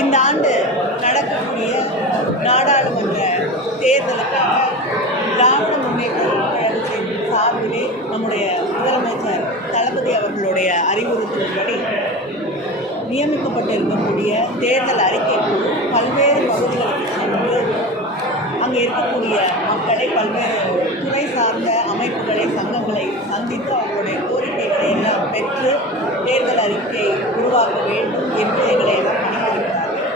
இந்த ஆண்டு நடக்கக்கூடிய நாடாளுமன்ற தேர்தலுக்காக திராவிட முன்னேற்ற கழகத்தின் சார்பிலே நம்முடைய முதலமைச்சர் தளபதி அவர்களுடைய அறிவுறுத்தலின்படி நியமிக்கப்பட்டிருக்கக்கூடிய தேர்தல் அறிக்கை பல்வேறு பகுதிகளுக்கு சென்று அங்கே இருக்கக்கூடிய மக்களை பல்வேறு துறை சார்ந்த அமைப்புகளை சங்கங்களை சந்தித்து அவர்களுடைய கோரிக்கைகளை எல்லாம் பெற்று தேர்தல் அறிக்கை உருவாக்க வேண்டும் என்று எங்களை எல்லாம் பணிபுரிகிறார்கள்.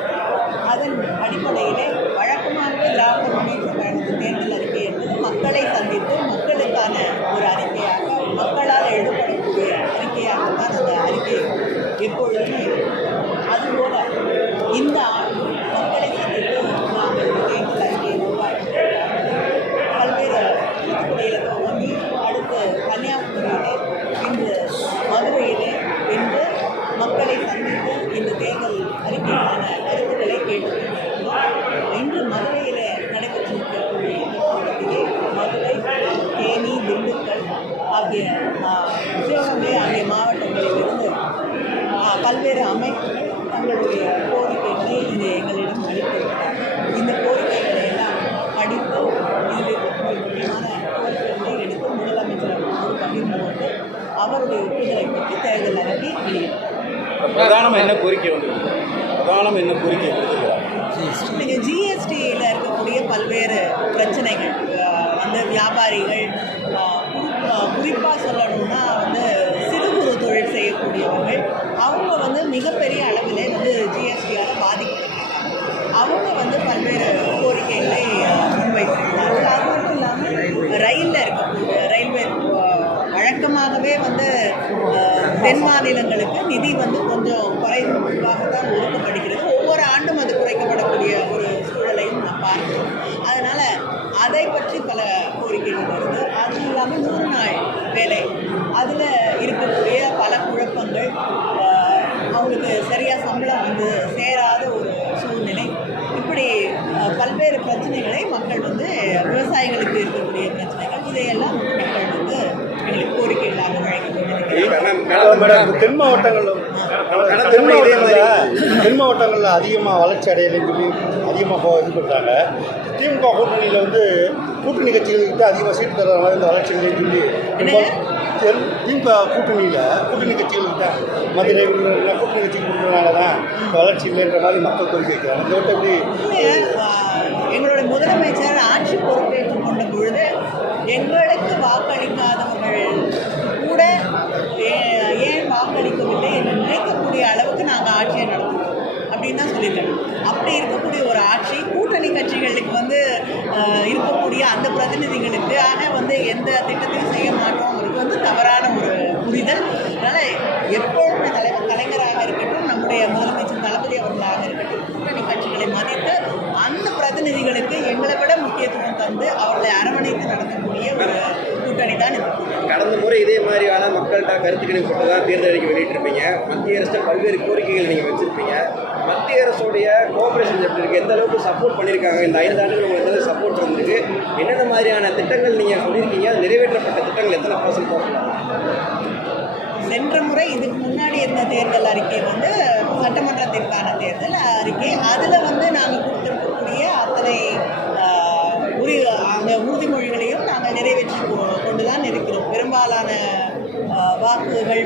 அதன் அடிப்படையிலே வழக்கமாகவே திராவிட முன்னேற்ற கழகத்தின் தேர்தல் அறிக்கை என்பது மக்களை சந்தித்து மக்களுக்கான ஒரு அறிக்கையாக மக்களால் எழுதப்படக்கூடிய அறிக்கையாகத்தான் அந்த அறிக்கை எப்பொழுதுமே. அதுபோல இந்த ஆண்டு மக்களை சந்தித்து நாங்கள் தேர்தல் அறிக்கையை உருவாக்கி பல்வேறு தூத்துக்குடியில் துவங்கி அடுத்து கன்னியாகுமரியிலே இன்று மதுரையிலே இன்று மக்களை சந்தித்து இந்த தேர்தல் அறிக்கைக்கான கருத்துக்களை கேட்டுக்கொண்டிருக்கிறோம். இன்று மதுரையிலே நடைபெற்றிருக்கக்கூடிய கூட்டத்திலே மதுரை, தேனி, திண்டுக்கல் ஆகிய சிவகங்கை ஆகிய மாவட்டங்களிலிருந்து பல்வேறு அமைப்புகள் தங்களுடைய கோரிக்கைகளை இது எங்களிடம் அளித்திருக்கிறார். இந்த கோரிக்கைகளை எல்லாம் படித்து இதில் இருக்கக்கூடிய முக்கியமான கோரிக்கைகளை எடுத்து முதலமைச்சர் அவர்களோடு பகிர்ந்து கொண்டு அவருடைய ஒப்புதலை பெற்று தேர்தல் அறிக்கை வெளியிட்டார். பிரதானம் என்ன கோரிக்கை நீங்கள் ஜிஎஸ்டியில் இருக்கக்கூடிய பல்வேறு பிரச்சனைகள் வந்து வியாபாரிகள் குறிப்பாக சொல்லணும்னா வந்து சிறு குறு தொழில் செய்யக்கூடியவர்கள் அவங்க வந்து மிகப்பெரிய அளவில் வந்து ஜிஎஸ்டியால் பாதிக்கப்பட்டிருக்காங்க. அவங்க வந்து பல்வேறு கோரிக்கைகளை முன்வைத்திருந்தார்கள். அது மட்டும் இல்லாமல் ரயிலில் இருக்கக்கூடிய ரயில்வே வழக்கமாகவே வந்து தென் மாநிலங்களுக்கு நிதி வந்து கொஞ்சம் குறைவாகத்தான் ஒதுக்கப்படுகிறது. ஒவ்வொரு ஆண்டும் அது குறைக்கப்படக்கூடிய ஒரு சூழலையும் நான் பார்க்கிறோம். அதனால் அதை பற்றி பல கோரிக்கைகள் வருது. அதுவும் இல்லாமல் 100 நாள் வேலை அதில் இருக்கக்கூடிய பல குழப்பங்கள், அவங்களுக்கு சரியாக சம்பளம் வந்து சேராத ஒரு சூழ்நிலை, இப்படி பல்வேறு பிரச்சனைகளை மக்கள் வந்து விவசாயிகளுக்கு இருக்கக்கூடிய பிரச்சனைகள் இதையெல்லாம் மக்கள் வந்து எங்களுக்கு கோரிக்கைகளாக வழங்கி கொண்டிருக்கிறார்கள். தென் மாவட்டங்களில் அதிகமாக வளர்ச்சி அடையலைன்னு சொல்லி அதிகமாக இது பண்ணுறாங்க. திமுக கூட்டணியில் வந்து கூட்டணி கட்சிகள்கிட்ட அதிகமாக சீட்டு தர்ற மாதிரி இந்த வளர்ச்சிகளையும் சொல்லி திமுக கூட்டணி கட்சிகள்கிட்ட மதுரை கூட்டணி கட்சிக்கு கொடுக்குறதுனால தான் வளர்ச்சி இல்லைன்ற மாதிரி மக்கள் கோரிக்கை வைக்கிறாங்க. இந்த விட்டு எப்படி எங்களுடைய முதலமைச்சர் ஆட்சி பொறுப்பேற்றுக் கொண்ட பொழுது எங்களுக்கு வாக்களிக்காதவர்கள் கூட ஏன் வாக்களிக்கவில்லை என்று நினைக்கக்கூடிய அளவுக்கு நாங்கள் ஆட்சியை நடத்துவோம் அப்படின்னு தான் சொல்லியிருக்கேன். அப்படி இருக்கக்கூடிய ஒரு ஆட்சி கூட்டணி கட்சிகளுக்கு வந்து இருக்கக்கூடிய அந்த பிரதிநிதிகளுக்காக வந்து எந்த திட்டத்தையும் செய்ய மாட்டோங்கிறது வந்து தவறான ஒரு புரிதல். அதனால் எப்பொழுதுமே தலைவர் கலைஞராக இருக்கட்டும், நம்முடைய முதலமைச்சர் தளபதி அவர்களாக இருக்கட்டும், கூட்டணி கட்சிகளை மதித்து அந்த பிரதிநிதிகளுக்கு எங்களை விட முக்கியத்துவம் தந்து அவர்களை அரவணைத்து நடத்தக்கூடிய ஒரு கூட்டணி தான் இந்த கூட்டணி. கடந்த முறை இதே மாதிரியான மக்கள்கிட்ட கருத்து கணிக்கப்பட்டதாக தேர்தல் அறிக்கை வெளியிட்டிருப்பீங்க. மத்திய அரசு பல்வேறு கோரிக்கைகள் நீங்கள் வச்சுருப்பீங்க. மத்திய அரசுடைய கோஆபரேஷன் எப்படி இருக்குது, எந்த அளவுக்கு சப்போர்ட் பண்ணியிருக்காங்க, இந்த 5 ஆண்டுகள் உங்களுக்கு எந்த சப்போர்ட் இருந்திருக்கு, என்னென்ன மாதிரியான திட்டங்கள் நீங்கள் சொல்லியிருக்கீங்க, நிறைவேற்றப்பட்ட திட்டங்கள் எத்தனை % சென்ற முறை இதுக்கு முன்னாடி இருந்த தேர்தல் அறிக்கை வந்து சட்டமன்றத்திற்கான தேர்தல் அறிக்கை. அதில் வந்து நாங்கள் கொடுத்துருக்கக்கூடிய அத்தனை அந்த உறுதிமொழிகளையும் நாங்கள் நிறைவேற்றி கொண்டு தான் இருக்கிறோம். பெரும்பாலான வாக்குகள்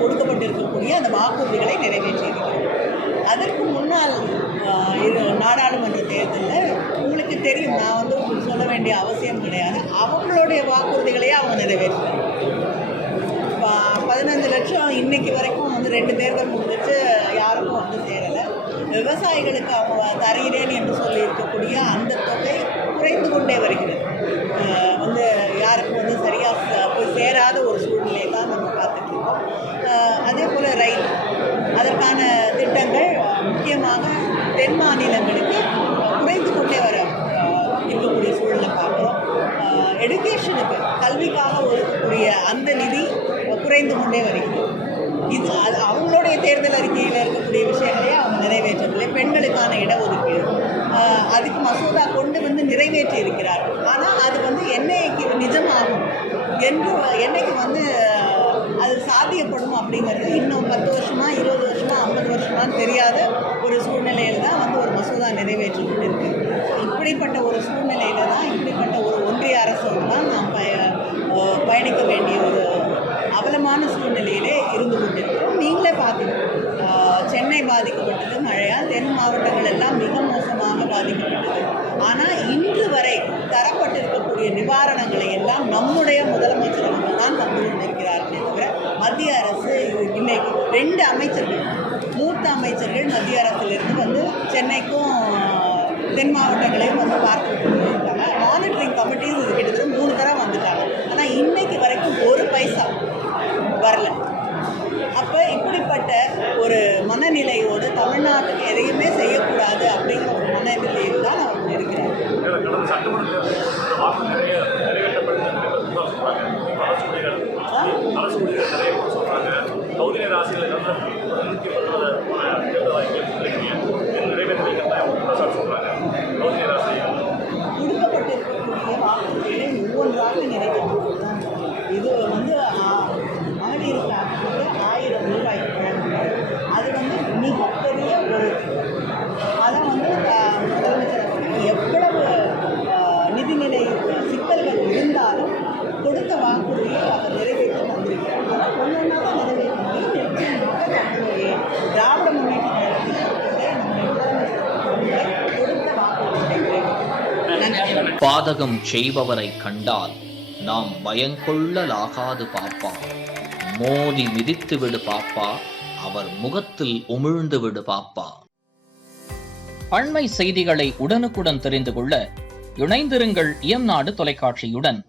கொடுக்கப்பட்டிருக்கக்கூடிய அந்த வாக்குறுதிகளை நிறைவேற்றியிருக்கிறோம். அதற்கு முன்னால் நாடாளுமன்ற தேர்தலில் உங்களுக்கு தெரியும், நான் வந்து உங்களுக்கு சொல்ல வேண்டிய அவசியம் கிடையாது, அவங்களுடைய வாக்குறுதிகளையே அவங்க நிறைவேற்றுறாங்க. 15 லட்சம் இன்னைக்கு வரைக்கும் வந்து 2 தேர்தல் முடிஞ்சிட்டு யாருக்கும் வந்து சேரலை. விவசாயிகளுக்கு அவங்க தருகிறேன் என்று சொல்லி இருக்கக்கூடிய அந்த தொகை குறைந்து கொண்டே வருகிறது. வந்து யாருக்கும் வந்து சரியாக போய் சேராத ஒரு சூழ்நிலையை தான் நம்ம பார்த்துட்ருக்கோம். அதே போல் ரயில், அதற்கான திட்டங்கள் முக்கியமாக தென் மாநிலங்களுக்கு குறைந்து கொண்டே வர இருக்கக்கூடிய சூழலை பார்க்குறோம். எடுகேஷனுக்கு கல்விக்காக ஒதுக்கக்கூடிய அந்த நிதி குறைந்து கொண்டே வருகிறது. இது அவங்களுடைய தேர்தல் அறிக்கையில் இருக்கக்கூடிய விஷயங்களே அவங்க நிறைவேற்றவில்லை. பெண்களுக்கான இடஒதுக்கீடு அதுக்கு மசோதா கொண்டு வந்து நிறைவேற்றி இருக்கிறார்கள். ஆனால் அது வந்து என்னைக்கு நிஜமாகும் என்று என்னைக்கு வந்து அது சாத்தியப்படும் அப்படிங்கிறது இன்னும் 10 வருஷமா, 20 வருஷமா, 50 வருஷமா செய்வாங்களான்னு தெரியாத ஒரு சூழ்நிலையில் தான் வந்து ஒரு மசோதா நிறைவேற்றப்பட்டு இருக்கு. இப்படிப்பட்ட ஒரு சூழ்நிலையில தான் இப்படிப்பட்ட ஒரு ஒன்றிய அரசோடு தான் நாம் பயணிக்க வேண்டிய ஒரு அவலமான சூழ்நிலையிலே இருந்து கொண்டிருக்கிறோம். நீங்களே பார்த்தீங்க, சென்னை பாதிக்கப்பட்டது மழையால், தென் மாவட்டங்கள் எல்லாம் மிக மோசமாக பாதிக்கப்பட்டது. ஆனால் இன்று வரை தரப்பட்டிருக்கக்கூடிய நிவாரணங்களை எல்லாம் நம்முடைய முதலமைச்சர் அவர்கள் தான் தந்து கொண்டிருக்கிறார்களே தவிர மத்திய அரசு இன்னைக்கு 2 அமைச்சர்கள், மூத்த அமைச்சர்கள் மத்திய அரசிலிருந்து வந்து சென்னைக்கும் தென் மாவட்டங்களையும் வந்து பார்த்துட்டு இருக்காங்க. மானிட்டரிங் கமிட்டிஸ் இது கிட்டத்தட்ட 3 தடவை வந்துட்டாங்க. ஆனால் இன்னைக்கு வரைக்கும் ஒரு பைசா வரல. அப்போ இப்படிப்பட்ட ஒரு மனநிலையோடு தமிழ்நாட்டுக்கு எதையுமே செய்யக்கூடாது அப்படிங்கிற ஒரு மனநிலையில் தான் அவர் இருக்கிறார். கொடுக்கப்பட்டிருக்கக்கூடிய வாக்குறுதிகளை ஒவ்வொன்றாக நிறைவேற்றுவது தான். இது வந்து மகளிருக்கு 1000 ரூபாய் வழங்குகிறார். அது வந்து மிகப்பெரிய ஒரு அதை வந்து முதலமைச்சர் அவர்கள் எவ்வளவு நிதிநிலை சிக்கல்கள் இருந்தாலும் கொடுத்த வாக்குறுதியை அவர் நிறைவேற்றி தந்திருக்கிறார். ஆனால் ஒன்றொன்னா நிறைவேற்றி நிச்சயமாக நம்முடைய திராவிட முன்னேற்ற கழகத்தில் நம்முடைய முதலமைச்சர் கொடுத்த வாக்குறுதியை நிறைவேற்றி. பாதகம் செய்பவரை கண்டால் நாம் பயங்கொள்ளலாகாது பாப்பா, மோதி மிதித்து விடு பாப்பா, அவர் முகத்தில் உமிழ்ந்து விடு பாப்பா. அண்மை செய்திகளை உடனுக்குடன் தெரிந்து கொள்ள இணைந்திருங்கள் இயம்நாடு தொலைக்காட்சியுடன்.